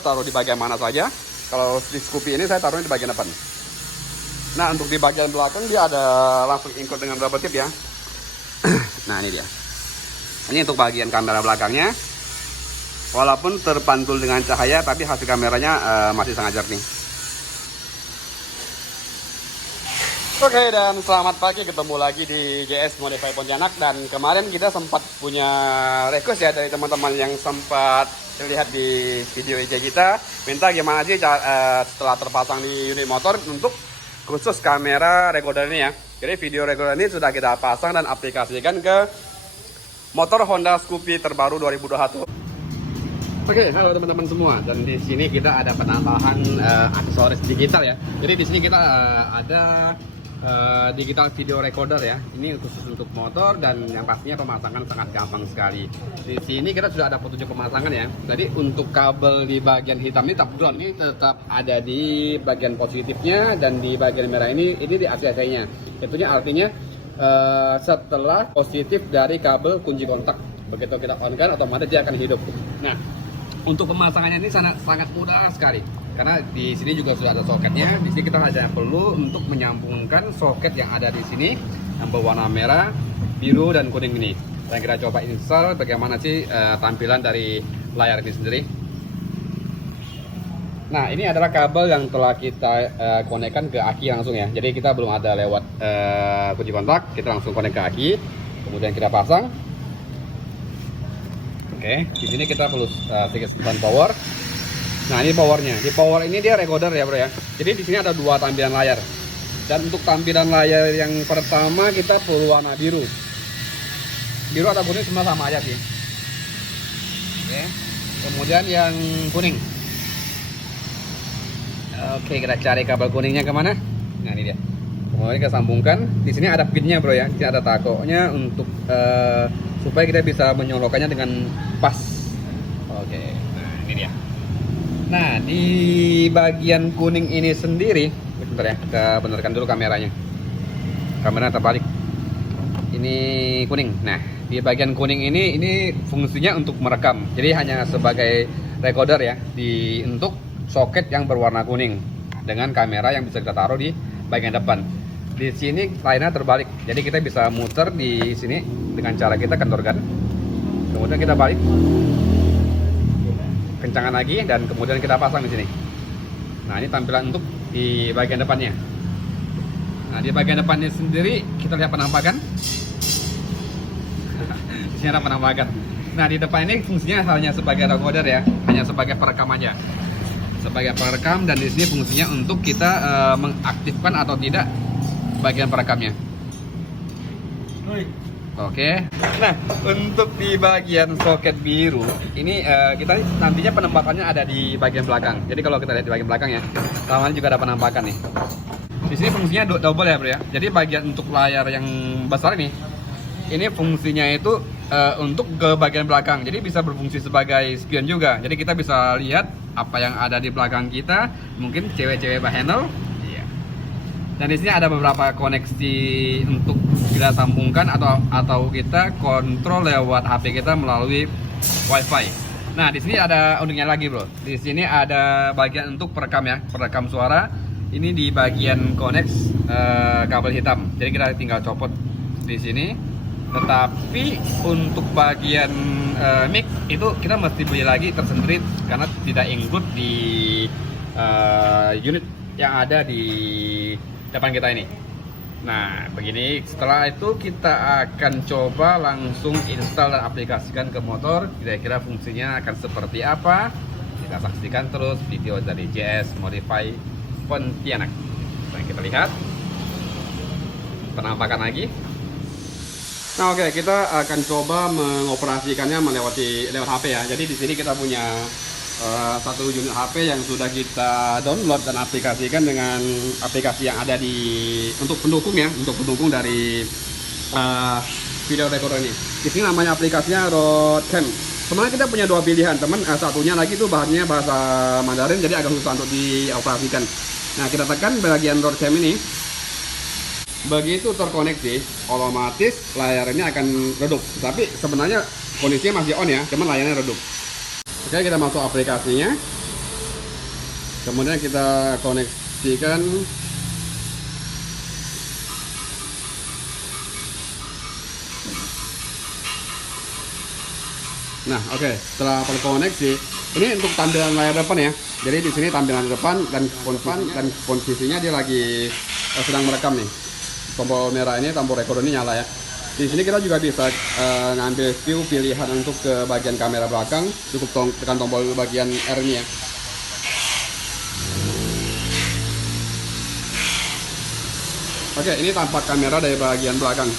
taruh di bagian mana saja. Kalau di Scoopy ini saya taruhnya di bagian depan. Nah, untuk di bagian belakang dia ada langsung include dengan rubber tip ya. Nah, ini dia. Ini untuk bagian kamera belakangnya. Walaupun terpantul dengan cahaya, tapi hasil kameranya masih sangat jernih. Oke, dan selamat pagi, ketemu lagi di GS Modify Pontianak. Dan kemarin kita sempat punya request ya dari teman-teman yang sempat lihat di video IG kita, minta gimana sih setelah terpasang di unit motor untuk khusus kamera recorder ini ya. Jadi video recorder ini sudah kita pasang dan aplikasikan ke motor Honda Scoopy terbaru 2021. Oke, halo teman-teman semua. Dan di sini kita ada penambahan aksesoris digital ya. Jadi di sini kita ada digital video recorder ya. Ini khusus untuk motor dan yang pastinya pemasangan sangat gampang sekali. Di sini kita sudah ada petunjuk pemasangan ya. Jadi untuk kabel di bagian hitam ini tetap ground, ini tetap ada di bagian positifnya, dan di bagian merah ini di ACC-nya. Itunya artinya setelah positif dari kabel kunci kontak, begitu kita on kan otomatis dia akan hidup. Nah, untuk pemasangannya ini sangat mudah sekali. Karena di sini juga sudah ada soketnya. Di sini kita hanya perlu untuk menyambungkan soket yang ada di sini yang berwarna merah, biru, dan kuning ini. Dan kita coba install bagaimana sih tampilan dari layar ini sendiri. Nah, ini adalah kabel yang telah kita konekkan ke aki langsung ya. Jadi kita belum ada lewat kunci kontak, kita langsung konek ke aki. Kemudian kita pasang. Oke, di sini kita perlu sedikit sentuhan power. Nah, ini powernya. Di power ini dia recorder ya bro ya. Jadi di sini ada dua tampilan layar. Dan untuk tampilan layar yang pertama kita perlu warna biru. Biru atau kuning semua sama aja sih. Oke. Kemudian yang kuning. Oke, kita cari kabel kuningnya kemana? Nah, ini dia. Kemudian kita sambungkan. Di sini ada pinnya bro ya. Ini ada takonya untuk supaya kita bisa menyolokkannya dengan pas. Oke. Nah, ini dia. Nah, di bagian kuning ini sendiri, bentar ya, kita benarkan dulu kameranya. Kamera terbalik. Ini kuning. Nah, di bagian kuning ini fungsinya untuk merekam. Jadi hanya sebagai recorder ya, untuk soket yang berwarna kuning dengan kamera yang bisa kita taruh di bagian depan. Di sini lainnya terbalik. Jadi kita bisa muter di sini dengan cara kita kendorkan. Kemudian kita balik. Kencangan lagi dan kemudian kita pasang di sini. Nah, ini tampilan untuk di bagian depannya. Nah, di bagian depannya sendiri kita lihat penampakan. Di sini ada penampakan. Nah, di depan ini fungsinya hanya sebagai recorder ya, hanya sebagai perekam aja. Sebagai perekam, dan di sini fungsinya untuk kita mengaktifkan atau tidak bagian perekamnya. Oke. Nah, untuk di bagian soket biru ini kita nantinya penempatannya ada di bagian belakang. Jadi kalau kita lihat di bagian belakang ya, sama juga ada penampakan nih. Di sini fungsinya double ya bro ya. Jadi bagian untuk layar yang besar ini fungsinya itu untuk ke bagian belakang. Jadi bisa berfungsi sebagai spion juga. Jadi kita bisa lihat apa yang ada di belakang kita. Mungkin cewek-cewek handle. Dan di sini ada beberapa koneksi untuk kita sambungkan atau kita kontrol lewat HP kita melalui WiFi. Nah, di sini ada uniknya lagi, bro. Di sini ada bagian untuk perekam ya, perekam suara. Ini di bagian connect kabel hitam. Jadi kita tinggal copot di sini. Tetapi untuk bagian mic itu kita mesti beli lagi tersendiri karena tidak include di unit yang ada di depan kita ini. Nah, begini. Setelah itu kita akan coba langsung install dan aplikasikan ke motor. Kira-kira fungsinya akan seperti apa? Kita saksikan terus video dari GS Modify Pontianak. Nah, kita lihat penampakan lagi. Nah, oke, kita akan coba mengoperasikannya lewat HP ya. Jadi di sini kita punya satu unit HP yang sudah kita download dan aplikasikan dengan aplikasi yang ada untuk pendukung ya, untuk pendukung dari video recorder ini. Di sini namanya aplikasinya Roadcam. Sebenarnya kita punya dua pilihan teman. Satunya lagi itu bahannya bahasa Mandarin, jadi agak susah untuk dioperasikan. Nah, kita tekan bagian Roadcam ini. Begitu terkoneksi, otomatis layar ini akan redup. Tapi sebenarnya kondisinya masih on ya, cuman layarnya redup. Oke, kita masuk aplikasinya. Kemudian kita koneksikan. Nah, oke. Setelah terkoneksi, ini untuk tampilan layar depan ya. Jadi di sini tampilan depan dan posisinya dia lagi sedang merekam nih. Tombol merah ini, tombol recorder ini nyala ya. Di sini kita juga bisa ngambil view pilihan untuk ke bagian kamera belakang. Cukup tekan tombol bagian R ini ya. Oke, ini tampak kamera dari bagian belakang.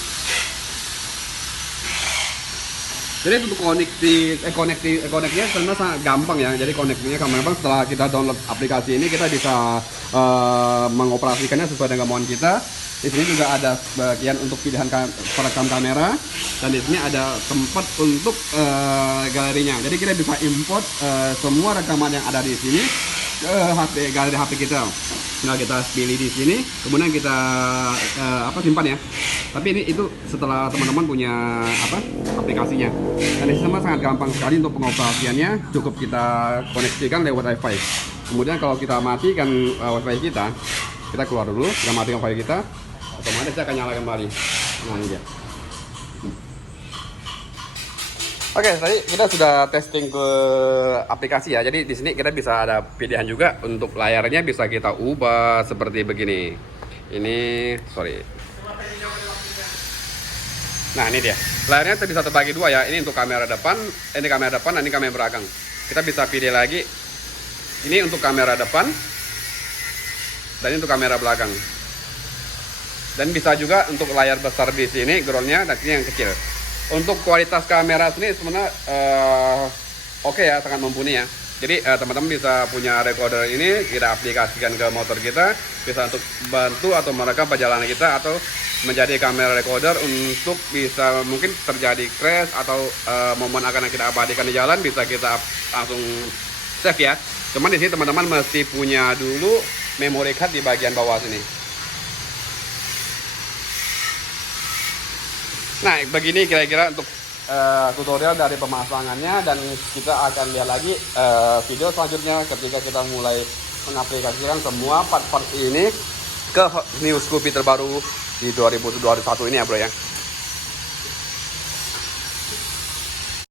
Jadi untuk koneknya sebenarnya sangat gampang ya. Jadi koneksinya gampang. Setelah kita download aplikasi ini, kita bisa mengoperasikannya sesuai dengan kemauan kita. Di sini juga ada bagian untuk pilihan perekam kamera, dan di sini ada tempat untuk galerinya. Jadi kita bisa import semua rekaman yang ada di sini ke galeri HP kita. Nah, kita pilih di sini, kemudian kita simpan ya. Tapi itu setelah teman-teman punya aplikasinya. Dan ini semua sangat gampang sekali untuk pengoperasiannya. Cukup kita koneksikan lewat Wi-Fi. Kemudian kalau kita matikan Wi-Fi kita keluar dulu, kita matikan Wi-Fi kita, otomatis akan nyala kembali. Nah, ini dia. Oke, tadi kita sudah testing ke aplikasi ya. Jadi di sini kita bisa ada pilihan juga untuk layarnya, bisa kita ubah seperti begini. Nah, ini dia. Layarnya bisa terbagi dua ya. Ini untuk kamera depan, ini kamera depan, dan ini kamera belakang. Kita bisa pilih lagi. Ini untuk kamera depan, dan ini untuk kamera belakang. Dan bisa juga untuk layar besar di sini, groundnya, dan ini yang kecil. Untuk kualitas kamera sini sebenarnya oke ya, sangat mumpuni ya. Jadi teman-teman bisa punya recorder ini, kita aplikasikan ke motor kita, bisa untuk bantu atau merekam perjalanan kita, atau menjadi kamera recorder untuk bisa mungkin terjadi crash atau momen akan kita abadikan di jalan, bisa kita langsung save ya. Cuman di sini teman-teman mesti punya dulu memory card di bagian bawah sini. Nah, begini kira-kira untuk tutorial dari pemasangannya, dan kita akan lihat lagi video selanjutnya ketika kita mulai mengaplikasikan semua part-part ini ke New Scoopy terbaru di 2021 ini ya bro ya.